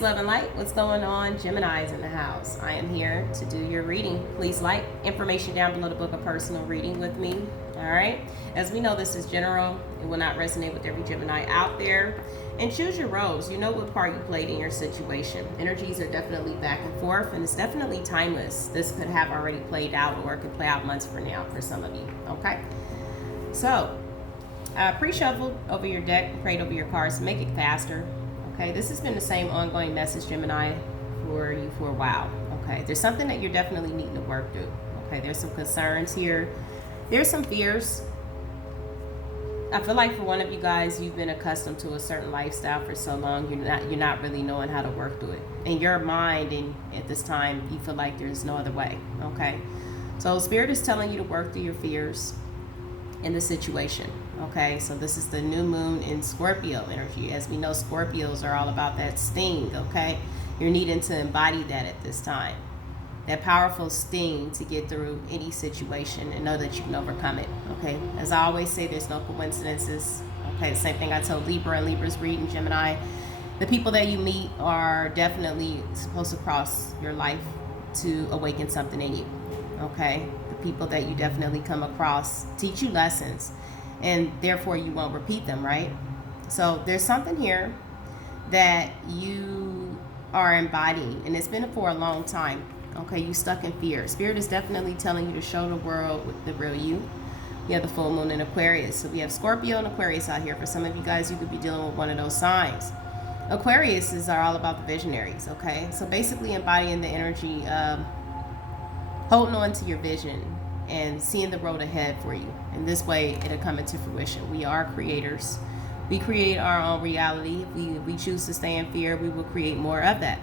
Love and light, what's going on? Gemini's in the house. I am here to do your reading. Please like information down below to book a personal reading with me. All right. As we know, this is general. It will not resonate with every Gemini out there. And choose your roles. You know what part you played in your situation. Energies are definitely back and forth, and it's definitely timeless. This could have already played out, or it could play out months from now for some of you. Okay. So, pre-shuffled over your deck, prayed over your cards to make it faster. Okay, this has been the same ongoing message, Gemini, for you for a while. Okay, there's something that you're definitely needing to work through. Okay, there's some concerns here. There's some fears. I feel like for one of you guys, you've been accustomed to a certain lifestyle for so long, you're not really knowing how to work through it. In your mind, and at this time, you feel like there's no other way. Okay, so Spirit is telling you to work through your fears in the situation. Okay, so this is the new moon in Scorpio energy. As we know, Scorpios are all about that sting. Okay, you're needing to embody that at this time, that powerful sting to get through any situation and know that you can overcome it. Okay, as I always say, there's no coincidences. Okay, the same thing I told Libra and Libra's reading, Gemini. The people that you meet are definitely supposed to cross your life to awaken something in you. Okay, the people that you definitely come across teach you lessons, and therefore you won't repeat them, right? So there's something here that you are embodying, and it's been for a long time. Okay, you stuck in fear. Spirit is definitely telling you to show the world with the real you. You have the full moon in Aquarius, so we have Scorpio and Aquarius out here. For some of you guys, you could be dealing with one of those signs. Aquarius are all about the visionaries. Okay, so basically embodying the energy of holding on to your vision and seeing the road ahead for you. And this way, it'll come into fruition. We are creators. We create our own reality. If we choose to stay in fear, we will create more of that.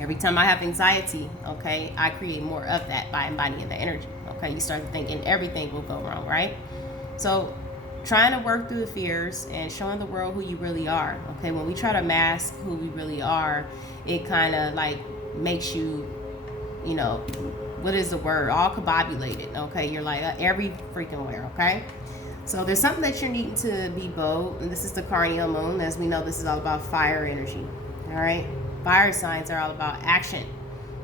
Every time I have anxiety, okay, I create more of that by embodying the energy. Okay, you start thinking everything will go wrong, right? So trying to work through the fears and showing the world who you really are. Okay, when we try to mask who we really are, it kind of like makes you, what is the word? All combobulated. Okay, you're like every freaking where. Okay, so there's something that you're needing to be bold, and this is the Carnal Moon. As we know, this is all about fire energy. All right, fire signs are all about action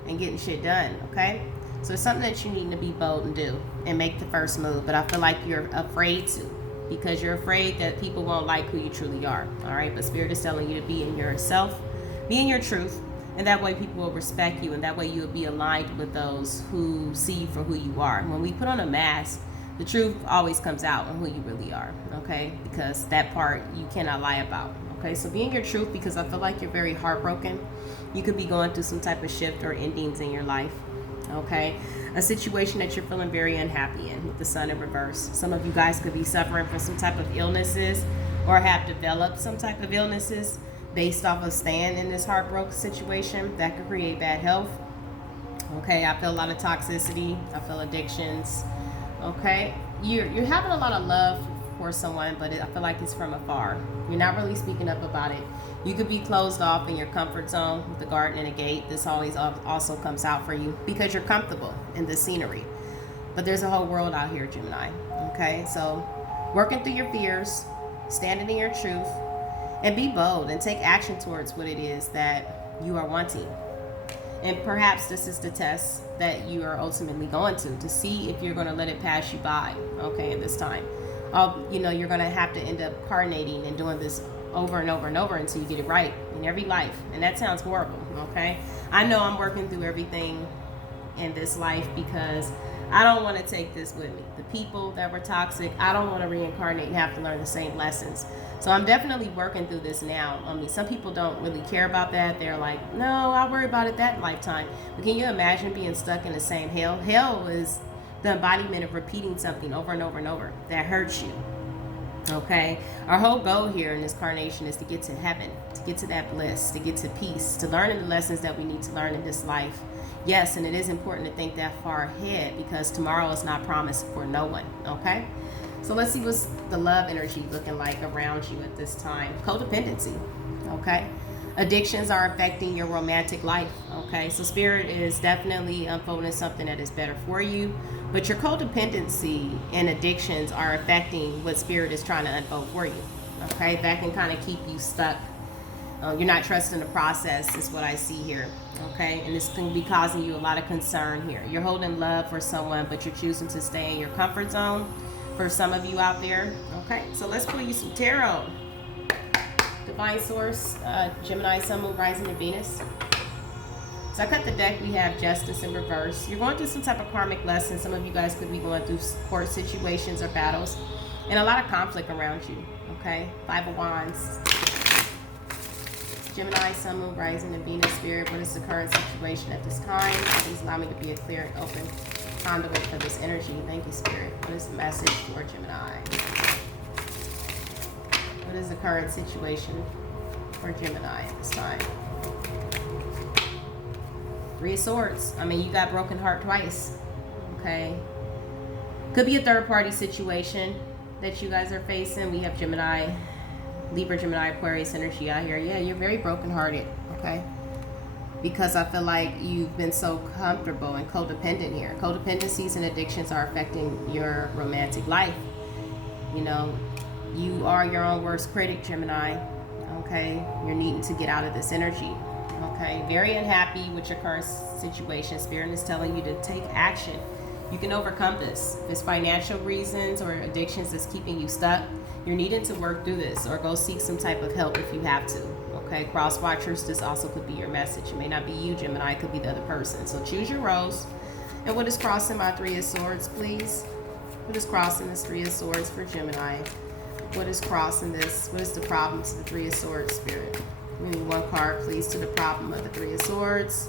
and getting shit done. Okay, so it's something that you need to be bold and do and make the first move. But I feel like you're afraid to, because you're afraid that people won't like who you truly are. All right, but Spirit is telling you to be in yourself, be in your truth. And that way people will respect you, and that way you'll be aligned with those who see you for who you are. When we put on a mask, the truth always comes out on who you really are, okay? Because that part you cannot lie about, okay? So be in your truth, because I feel like you're very heartbroken. You could be going through some type of shift or endings in your life, okay? A situation that you're feeling very unhappy in with the sun in reverse. Some of you guys could be suffering from some type of illnesses or have developed some type of illnesses based off of staying in this heartbroken situation that could create bad health. Okay, I feel a lot of toxicity. I feel addictions. Okay, you're having a lot of love for someone, but I feel like it's from afar. You're not really speaking up about it. You could be closed off in your comfort zone with the garden and a gate. This always also comes out for you because you're comfortable in the scenery. But there's a whole world out here, Gemini. Okay, so working through your fears, standing in your truth, and be bold and take action towards what it is that you are wanting. And perhaps this is the test that you are ultimately going to see if you're going to let it pass you by, okay, in this time. You're going to have to end up carnating and doing this over and over and over until you get it right in every life. And that sounds horrible, okay? I know I'm working through everything in this life because I don't want to take this with me. The people that were toxic, I don't want to reincarnate and have to learn the same lessons. So I'm definitely working through this now. I mean, some people don't really care about that. They're like, no, I'll worry about it that lifetime. But can you imagine being stuck in the same hell? Hell is the embodiment of repeating something over and over and over that hurts you. Okay, our whole goal here in this carnation is to get to heaven, to get to that bliss, to get to peace, to learn the lessons that we need to learn in this life. Yes, and it is important to think that far ahead, because tomorrow is not promised for no one. Okay, so let's see what's the love energy looking like around you at this time. Codependency. Okay, addictions are affecting your romantic life. Okay, so Spirit is definitely unfolding something that is better for you, but your codependency and addictions are affecting what Spirit is trying to unfold for you. Okay, that can kind of keep you stuck You're not trusting the process is what I see here, okay? And this can be causing you a lot of concern here. You're holding love for someone, but you're choosing to stay in your comfort zone for some of you out there, okay? So let's pull you some tarot. Divine Source, Gemini, Sun, Moon, Rising, and Venus. So I cut the deck, we have Justice in reverse. You're going through some type of karmic lesson. Some of you guys could be going through court situations or battles and a lot of conflict around you, okay? Five of Wands. Gemini, Sun, Moon, Rising, and Venus. Spirit, what is the current situation at this time? Please allow me to be a clear and open conduit for this energy. Thank you, Spirit. What is the message for Gemini? What is the current situation for Gemini at this time? Three of Swords. I mean, you got broken heart twice, okay? Could be a third-party situation that you guys are facing. We have Gemini, Libra, Gemini, Aquarius energy out here. Yeah, you're very brokenhearted, okay? Because I feel like you've been so comfortable and codependent here. Codependencies and addictions are affecting your romantic life. You know, you are your own worst critic, Gemini, okay? You're needing to get out of this energy, okay? Very unhappy with your current situation. Spirit is telling you to take action. You can overcome this. If it's financial reasons or addictions that's keeping you stuck, you're needing to work through this or go seek some type of help if you have to. Okay, cross watchers, this also could be your message. It may not be you, Gemini, it could be the other person. So choose your roles. And what is crossing my Three of Swords, please? What is crossing this Three of Swords for Gemini? What is crossing this? What is the problem to the Three of Swords, Spirit? Give me one card, please, to the problem of the Three of Swords.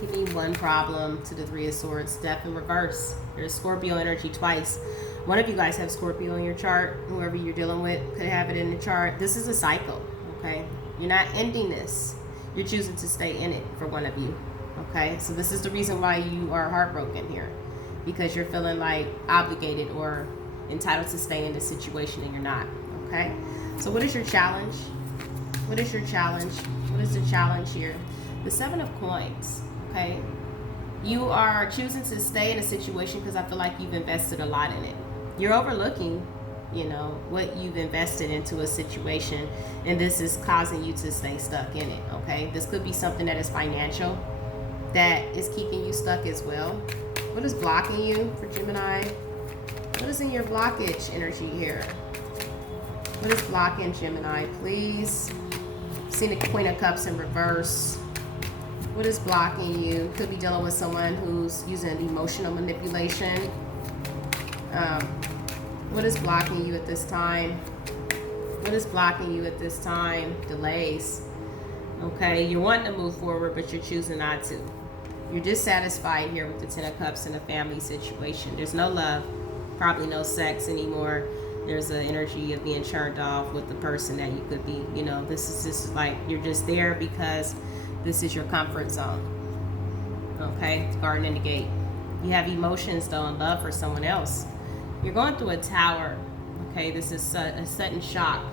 Give me one problem to the Three of Swords. Death in reverse. There's Scorpio energy twice. One of you guys have Scorpio in your chart. Whoever you're dealing with could have it in the chart. This is a cycle, okay? You're not ending this. You're choosing to stay in it for one of you, okay? So this is the reason why you are heartbroken here, because you're feeling like obligated or entitled to stay in this situation and you're not, okay? So what is your challenge? What is your challenge? What is the challenge here? The Seven of Coins, okay? You are choosing to stay in a situation because I feel like you've invested a lot in it. You're overlooking, you know, what you've invested into a situation, and this is causing you to stay stuck in it, okay? This could be something that is financial that is keeping you stuck as well. What is blocking you for Gemini? What is in your blockage energy here? What is blocking Gemini, please? I've seen the Queen of Cups in reverse. What is blocking you? Could be dealing with someone who's using emotional manipulation. What is blocking you at this time? What is blocking you at this time? Delays. Okay, you're wanting to move forward, but you're choosing not to. You're dissatisfied here with the Ten of Cups in a family situation. There's no love, probably no sex anymore. There's an energy of being turned off with the person that you could be, you know, this is just like, you're just there because this is your comfort zone. Okay, Garden in the Gate. You have emotions though and love for someone else. You're going through a tower. Okay, this is a sudden shock.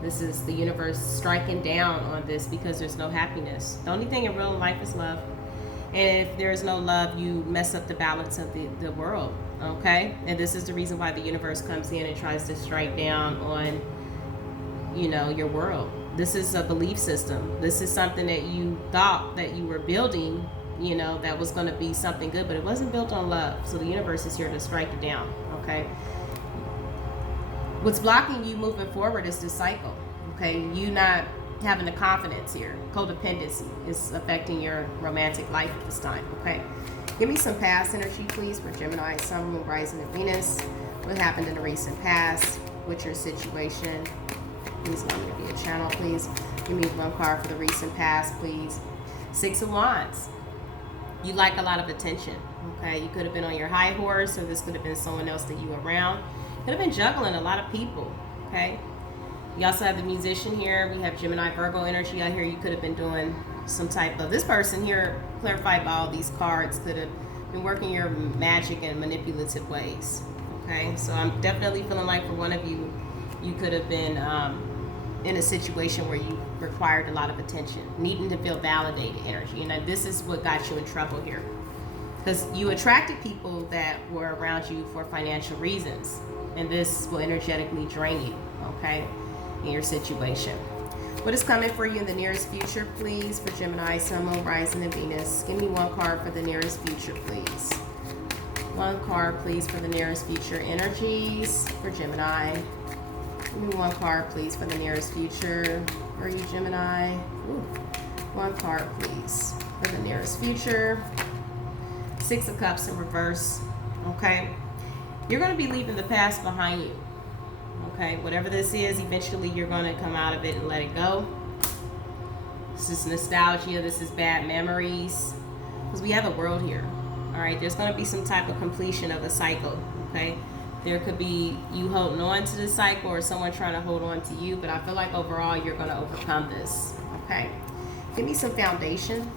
This is the universe striking down on this because there's no happiness. The only thing in real life is love. And if there's no love, you mess up the balance of the world. Okay, and this is the reason why the universe comes in and tries to strike down on, you know, your world. This is a belief system. This is something that you thought that you were building, you know, that was going to be something good, but it wasn't built on love. So the universe is here to strike it down, okay? What's blocking you moving forward is this cycle, okay? You not having the confidence here. Codependency is affecting your romantic life at this time, okay? Give me some past energy, please, for Gemini, Sun, Moon, Rising, and Venus. What happened in the recent past? What's your situation? Please allow me to be a channel, please. Give me one card for the recent past, please. Six of Wands. You like a lot of attention, okay? You could have been on your high horse, or this could have been someone else that you were around. Could have been juggling a lot of people, okay? You also have the Musician here. We have Gemini, Virgo energy out here. You could have been doing some type of, this person here, clarified by all these cards, could have been working your magic and manipulative ways, okay? So I'm definitely feeling like for one of you, you could have been in a situation where you required a lot of attention, needing to feel validated energy. You know, this is what got you in trouble here, because you attracted people that were around you for financial reasons, and this will energetically drain you, okay, in your situation. What is coming for you in the nearest future, please, for Gemini, Sun, Moon, Rising, and Venus? Give me one card for the nearest future, please. One card, please, for the nearest future energies for Gemini. Give me one card, please, for the nearest future for you, Gemini. Ooh. One card, please, for the nearest future. Six of Cups in reverse. Okay. You're going to be leaving the past behind you. Okay. Whatever this is, eventually you're going to come out of it and let it go. This is nostalgia. This is bad memories. Because we have a world here. All right. There's going to be some type of completion of a cycle. Okay. There could be you holding on to the cycle or someone trying to hold on to you. But I feel like overall you're going to overcome this. Okay. Give me some foundation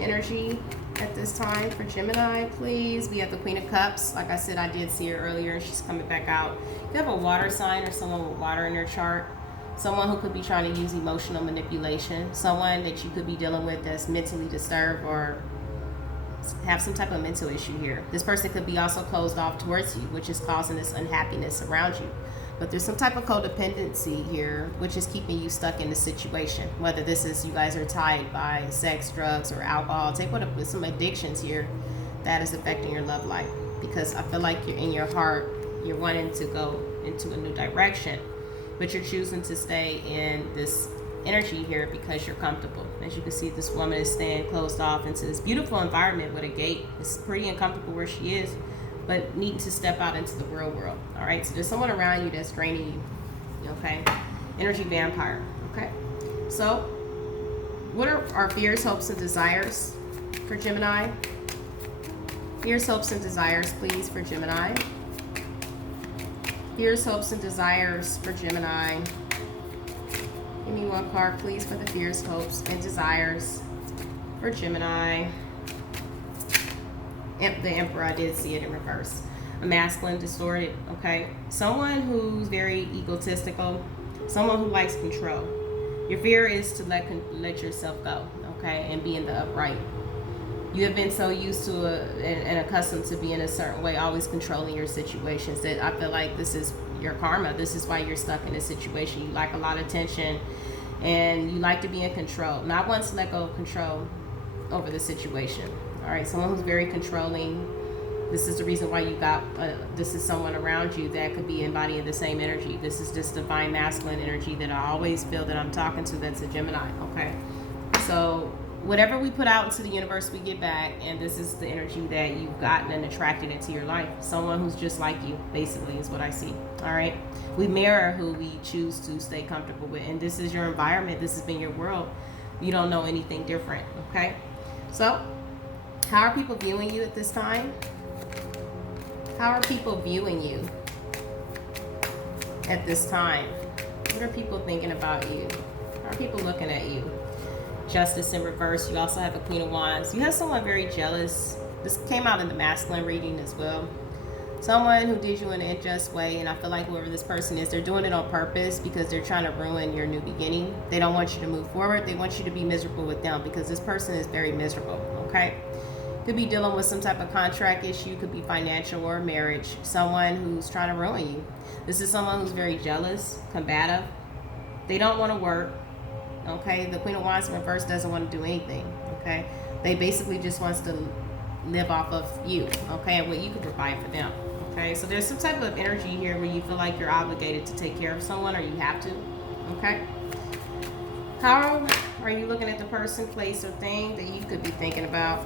energy at this time for Gemini, please. We have the Queen of Cups. Like I said, I did see her earlier and she's coming back out. You have a water sign or someone with water in their chart. Someone who could be trying to use emotional manipulation. Someone that you could be dealing with that's mentally disturbed or have some type of mental issue here. This person could be also closed off towards you, which is causing this unhappiness around you. But there's some type of codependency here, which is keeping you stuck in the situation. Whether this is you guys are tied by sex, drugs, or alcohol. Take what with some addictions here that is affecting your love life. Because I feel like you're in your heart, you're wanting to go into a new direction. But you're choosing to stay in this energy here because you're comfortable. As you can see, this woman is staying closed off into this beautiful environment with a gate. It's pretty uncomfortable where she is, but needing to step out into the real world. All right, so there's someone around you that's draining you. Okay, energy vampire. Okay, so what are our fears, hopes, and desires for Gemini? Fears, hopes, and desires, please, for Gemini. Fears, hopes, and desires for Gemini. Give me one card, please, for the fears, hopes, and desires for Gemini. The Emperor, I did see it in reverse. A masculine, distorted, okay? Someone who's very egotistical. Someone who likes control. Your fear is to let yourself go, okay? And be in the upright. You have been so used to and accustomed to being a certain way, always controlling your situations, that I feel like this is your karma. This is why you're stuck in this situation. You like a lot of tension and you like to be in control. Not once to let go of control over the situation. All right, someone who's very controlling. This is the reason why you got, this is someone around you that could be embodying the same energy. This is this divine masculine energy that I always feel that I'm talking to, that's a Gemini, okay? So whatever we put out into the universe, we get back, and this is the energy that you've gotten and attracted into your life. Someone who's just like you, basically, is what I see, all right? We mirror who we choose to stay comfortable with, and this is your environment. This has been your world. You don't know anything different, okay? So how are people viewing you at this time? How are people viewing you at this time? What are people thinking about you? How are people looking at you? Justice in reverse. You also have a Queen of Wands. You have someone very jealous. This came out in the masculine reading as well. Someone who did you in an unjust way, and I feel like whoever this person is, they're doing it on purpose because they're trying to ruin your new beginning. They don't want you to move forward. They want you to be miserable with them because this person is very miserable, okay? Could be dealing with some type of contract issue, could be financial or marriage. Someone who's trying to ruin you. This is someone who's very jealous, combative. They don't want to work, okay? The Queen of Wands in reverse doesn't want to do anything, okay? They basically just wants to live off of you, okay, and what you can provide for them, okay? So there's some type of energy here where you feel like you're obligated to take care of someone, or you have to, okay? How are you looking at the person, place, or thing that you could be thinking about?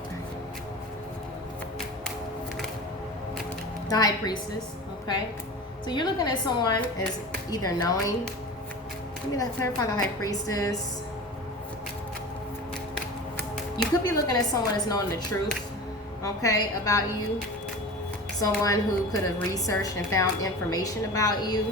The High Priestess, okay? So you're looking at someone as either knowing. Let me clarify the High Priestess. You could be looking at someone as knowing the truth, okay, about you. Someone who could have researched and found information about you.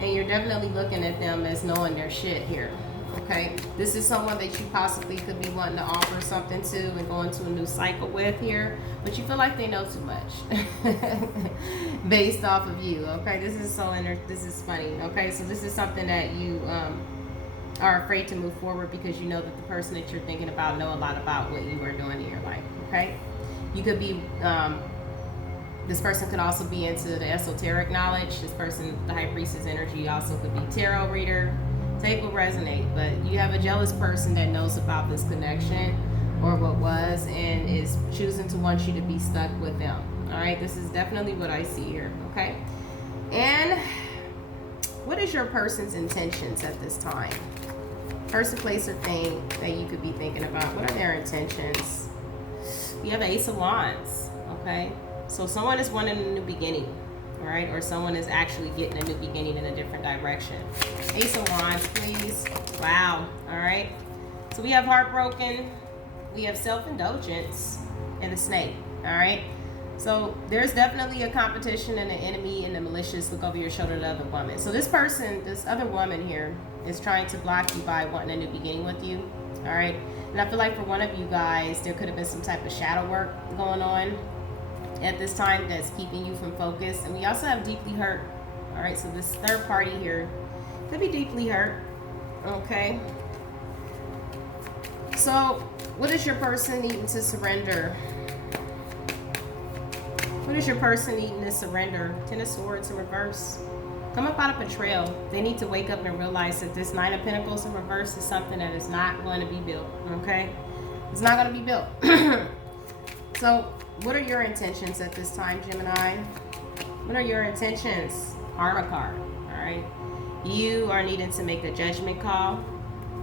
And you're definitely looking at them as knowing their shit here, okay? This is someone that you possibly could be wanting to offer something to and go into a new cycle with here. But you feel like they know too much based off of you, okay? This is funny, okay? So this is something that you are afraid to move forward because you know that the person that you're thinking about know a lot about what you are doing in your life, okay? You could be This person could also be into the esoteric knowledge. This person, the High Priestess energy, also could be tarot reader. Take what resonate, but you have a jealous person that knows about this connection or what was and is choosing to want you to be stuck with them. All right, this is definitely what I see here. Okay, and what is your person's intentions at this time? Person, place, or thing that you could be thinking about. What are their intentions? You have the Ace of Wands. Okay, so someone is wanting a new beginning, all right, or someone is actually getting a new beginning in a different direction. Ace of Wands, please. Wow. All right, so we have heartbroken, we have self-indulgence, and the snake. All right, so there's definitely a competition and an enemy and the malicious look over your shoulder to the other woman. So this person, this other woman here, is trying to block you by wanting a new beginning with you. All right, and I feel like for one of you guys, there could have been some type of shadow work going on at this time that's keeping you from focus. And we also have deeply hurt. All right, so this third party here could be deeply hurt. Okay, so what is your person needing to surrender? What is your person needing to surrender? Ten of Swords in reverse. Come up out of betrayal. They need to wake up and realize that this Nine of Pentacles in reverse is something that is not going to be built. Okay, it's not going to be built. So what are your intentions at this time, Gemini? What are your intentions? Karma card. All right, you are needing to make a judgment call.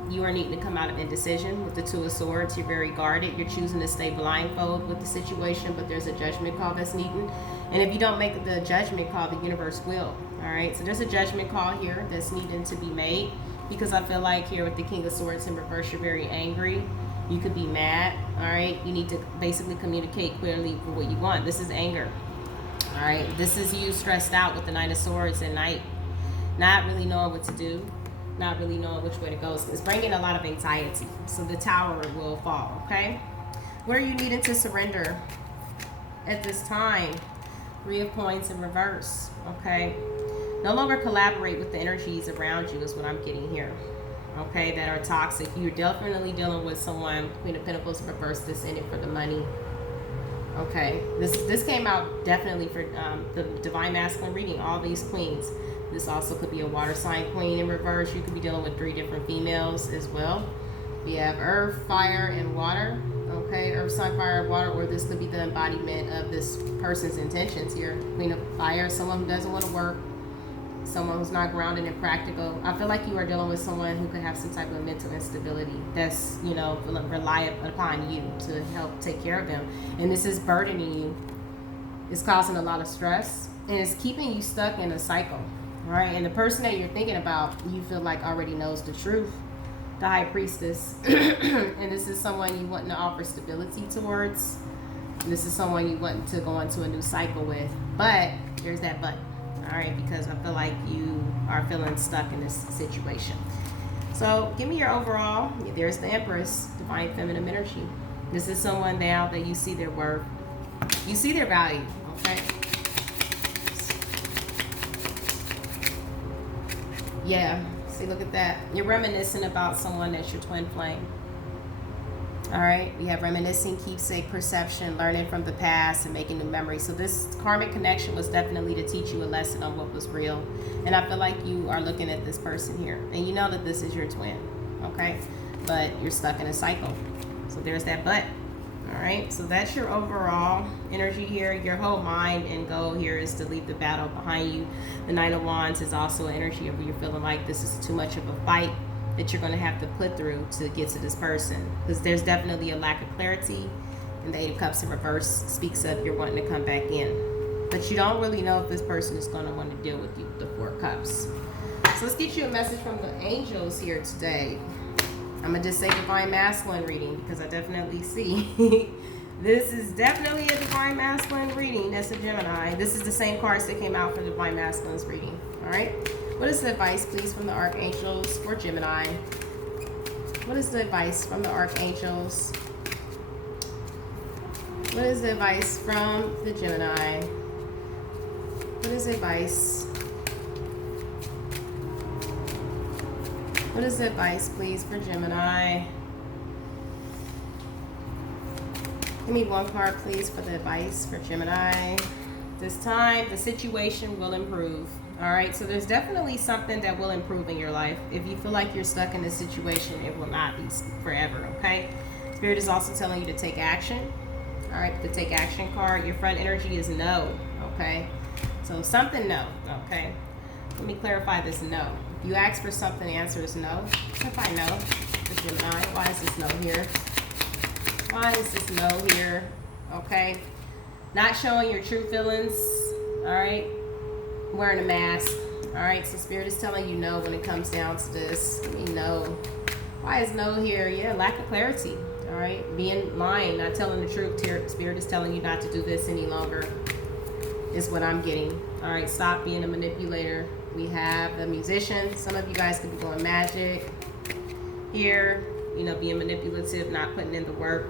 You are needing to come out of indecision with the Two of Swords. You're very guarded. You're choosing to stay blindfold with the situation, but there's a judgment call that's needed. And if you don't make the judgment call, the universe will. All right, so there's a judgment call here that's needing to be made, because I feel like here with the King of Swords in reverse, you're very angry. You could be mad. All right, you need to basically communicate clearly for what you want. This is anger. All right, this is you stressed out with the Nine of Swords at night, not really knowing what to do, not really knowing which way to go. So it's bringing a lot of anxiety. So the tower will fall. Okay, what are you needing to surrender at this time? Three of Coins in reverse. Okay, no longer collaborate with the energies around you is what I'm getting here. Okay, that are toxic. You're definitely dealing with someone, Queen of Pentacles in reverse, that's in it for the money. Okay, this came out definitely for the Divine Masculine reading, all these queens. This also could be a water sign queen in reverse. You could be dealing with 3 different females as well. We have earth, fire, and water. Okay, earth, sun, fire, water, or this could be the embodiment of this person's intentions here. Queen of Fire, someone who doesn't want to work, someone who's not grounded and practical. I feel like you are dealing with someone who could have some type of mental instability that's, you know, rely upon you to help take care of them. And this is burdening you. It's causing a lot of stress, and it's keeping you stuck in a cycle. All right, and the person that you're thinking about, you feel like already knows the truth. The High Priestess. And this is someone you want to offer stability towards. This is someone you want to go into a new cycle with. But there's that but. All right, because I feel like you are feeling stuck in this situation. So give me your overall. There's the Empress, Divine Feminine energy. This is someone now that you see their worth. You see their value, okay? Yeah, see, look at that. You're reminiscing about someone that's your twin flame. All right, we have reminiscing, keepsake, perception, learning from the past, and making new memories. So this karmic connection was definitely to teach you a lesson on what was real. And I feel like you are looking at this person here, and you know that this is your twin, okay? But you're stuck in a cycle. So there's that but. All right, so that's your overall energy here. Your whole mind and goal here is to leave the battle behind you. The Nine of Wands is also an energy of where you're feeling like this is too much of a fight that you're going to have to put through to get to this person, because there's definitely a lack of clarity. And the Eight of Cups in reverse speaks of you're wanting to come back in, but you don't really know if this person is going to want to deal with you with the Four of Cups. So let's get you a message from the angels here today. I'm going to just say Divine Masculine reading, because I definitely see this is definitely a Divine Masculine reading. That's a Gemini. This is the same cards that came out for the Divine Masculine's reading. All right. What is the advice, please, from the Archangels for Gemini? What is the advice from the Archangels? What is the advice from the Gemini? What is the advice? What is the advice, please, for Gemini? Give me one card, please, for the advice for Gemini. This time, the situation will improve. All right, so there's definitely something that will improve in your life. If you feel like you're stuck in this situation, it will not be forever, okay? Spirit is also telling you to take action. All right, the take action card, your front energy is no, okay? So something no, okay? Let me clarify this no. If you ask for something, the answer is no. If I know, the Gemini, why is this no here? Why is this no here? Okay? Not showing your true feelings, all right? Wearing a mask, all right? So Spirit is telling you no when it comes down to this. Let me know. Why is no here? Yeah, lack of clarity, all right? Being lying, not telling the truth. Spirit is telling you not to do this any longer is what I'm getting. All right, stop being a manipulator. We have a musician. Some of you guys could be doing magic here, you know, being manipulative, not putting in the work.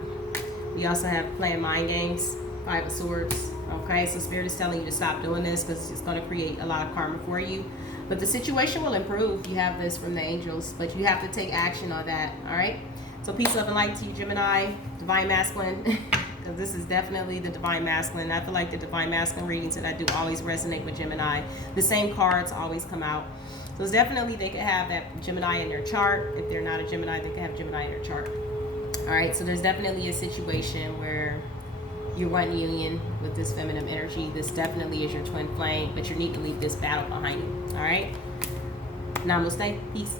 We also have playing mind games, 5 of Swords. Okay, so Spirit is telling you to stop doing this because it's going to create a lot of karma for you. But the situation will improve. You have this from the angels, but you have to take action on that. All right. So peace, love, and light to you, Gemini, Divine Masculine. Because this is definitely the Divine Masculine. I feel like the Divine Masculine readings that I do always resonate with Gemini. The same cards always come out. So it's definitely they could have that Gemini in their chart. If they're not a Gemini, they could have Gemini in their chart. All right. So there's definitely a situation where you're one union with this feminine energy. This definitely is your twin flame, but you need to leave this battle behind you. All right. Namaste. Peace.